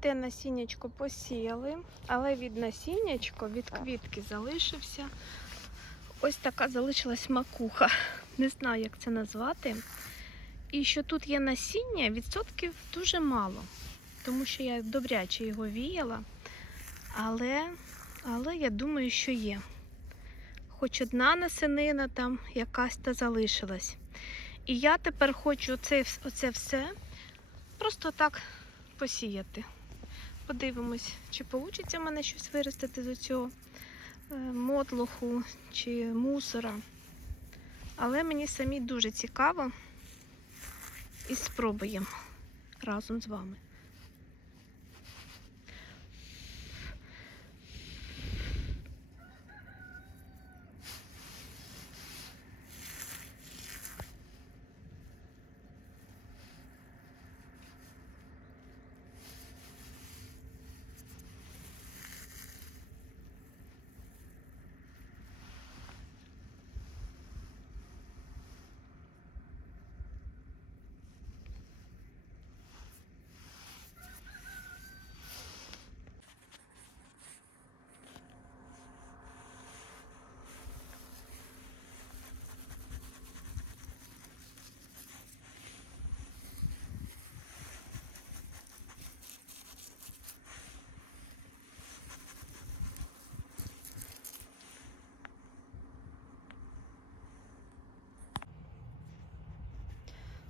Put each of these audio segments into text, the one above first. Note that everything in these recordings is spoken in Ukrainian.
те насіннячко посіяли, але від насіннячко, від квітки залишився. Ось така залишилась макуха. Не знаю, як це назвати. І що тут є насіння, відсотків дуже мало, тому що я добряче його віяла. Але, але я думаю, що є. Хоч одна насенина там якась та залишилась. І я тепер хочу оце, оце все просто так посіяти. Подивимось, чи вийде в мене щось виростити з цього мотлоху чи мусора. Але мені самі дуже цікаво і спробуємо разом з вами.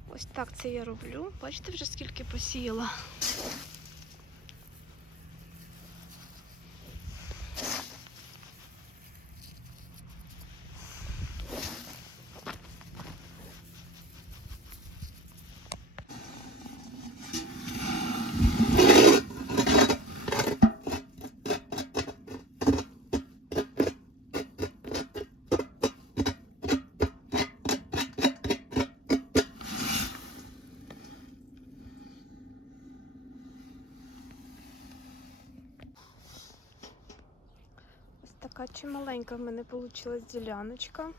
Ось так це я роблю. Бачите вже скільки посіяла. Така чималенька в мене вийшла діляночка.